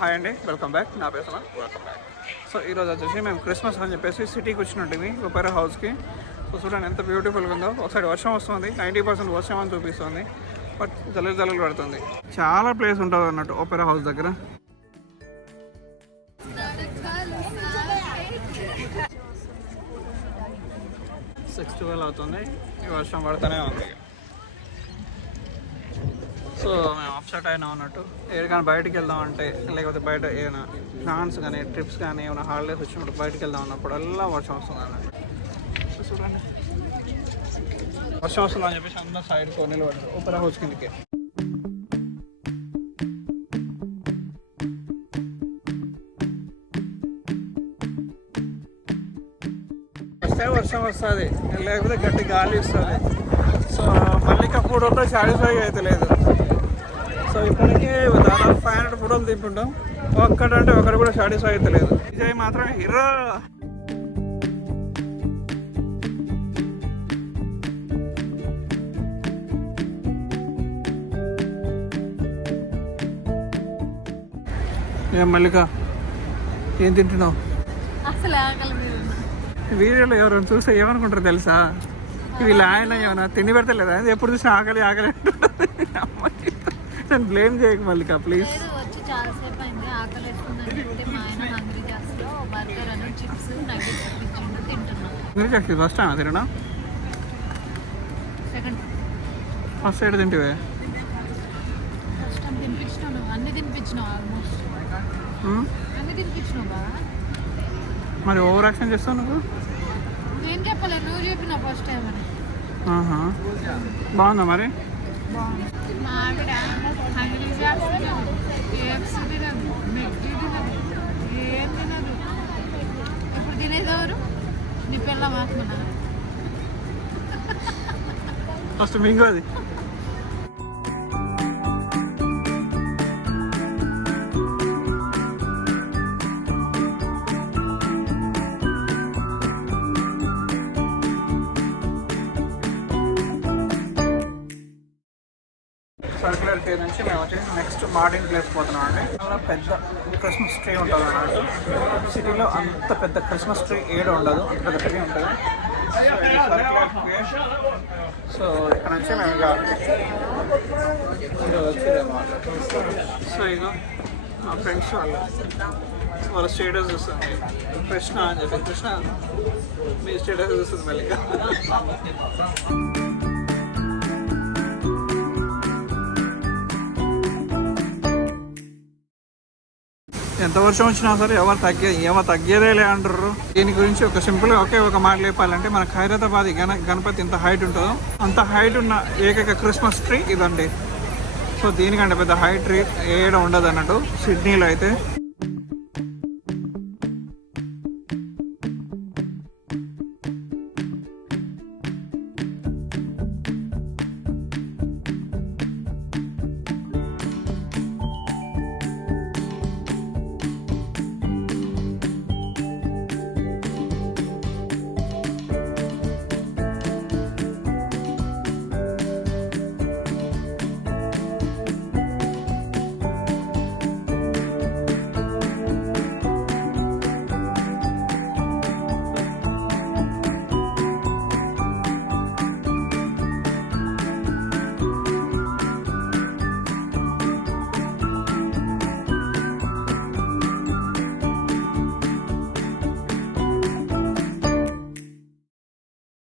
Hi అండి, welcome back. నా పేరు సమాన్, వెల్కమ్ బ్యాక్. సో ఈరోజు వచ్చేసి మేము క్రిస్మస్ అని చెప్పేసి సిటీకి వచ్చినట్టు ఒపెరా హౌస్కి. సో చూడండి ఎంత బ్యూటిఫుల్గా ఉందో. ఒకసారి వర్షం వస్తుంది, 90% వర్షం అని చూపిస్తుంది, బట్ జల్లులు పడుతుంది. చాలా ప్లేస్ ఉంటుంది అన్నట్టు ఒపెరా హౌస్ దగ్గర. 6:12 అవుతుంది, ఈ వర్షం పడుతూనే ఉంది. సో మేము అప్సెట్ అయినా అన్నట్టు. ఎక్కడికైనా బయటకు వెళ్దామంటే, లేకపోతే బయట ఏమైనా ప్లాన్స్ కానీ ట్రిప్స్ కానీ ఏమైనా హాలిడేస్ వచ్చినప్పుడు బయటకు వెళ్దాం అన్నప్పుడల్లా వర్షం వస్తుంది అన్నట్టు. సో చూడండి, వర్షం వస్తుందని చెప్పేసి అందరూ సైడ్ నిలబడ్డారు ఒపెరా హౌస్ కిందకి. వస్తే వర్షం వస్తుంది, లేకపోతే గట్టి గాలి ఇస్తుంది. సో మళ్ళీ ఫోటోతో సాటిస్ఫై అయితే లేదు. సో ఇప్పటికీ దాదాపు 500 ఫోటోలు తింటుంటాం, ఒక్కటంటే ఒకటి కూడా సాటిస్ఫై అయితే లేదు. విజయ్ మాత్రం హీరో. ఏం మల్లిక, ఏం తింటున్నావు? వీడియోలో ఎవరైనా చూస్తే ఏమనుకుంటారు తెలుసా? వీళ్ళు ఆయన ఏమన్నా తిండి పెడతలేదా? ఎప్పుడు చూసినా ఆకలి ఆకలి అమ్మాయి. నేను బ్లేమ్ చేయకు మల్లిక ప్లీజ్. ఫస్ట్ టైం తినడా? ఫస్ట్ సైడ్ తింటివే? మరి ఓవర్ యాక్షన్ చేస్తావు నువ్వు. బాగుందా మరి? ఇప్పుడు తినేదెవరు? నీ పిల్ల మాత్రమే. ఫస్ట్ మింగో అది. సర్క్యులర్ ట్రీ నుంచి మేము వచ్చేసి నెక్స్ట్ మార్టిన్ ప్లేస్ పోతున్నాం అండి. చాలా పెద్ద క్రిస్మస్ ట్రీ ఉంటుంది అన్నట్టు. సిటీలో అంత పెద్ద క్రిస్మస్ ట్రీ ఏడు ఉండదు, అంత పెద్ద ట్రీ ఉంటుంది. Circular tree. సో ఇక్కడ నుంచి మేము ఇక వచ్చేదేమో. సో ఇక మా ఫ్రెండ్స్ వాళ్ళ స్టేటస్ చూస్తుంది కృష్ణ అని చెప్పి. కృష్ణ మీ స్టేటస్ చూస్తుంది మళ్ళీ. ఎంత వర్షం వచ్చినా సరే ఎవరు తగ్గేదేలే అంటారు. దీని గురించి ఒక సింపుల్గా ఒక మాట లేపాలంటే, మన ఖైరతాబాద్ గణపతి ఎంత హైట్ ఉంటుందో అంత హైట్ ఉన్న ఏకైక క్రిస్మస్ ట్రీ ఇదండి. సో దీనికంటే పెద్ద హైట్ ట్రీ ఏడ ఉండదు అన్నట్టు సిడ్నీలో అయితే.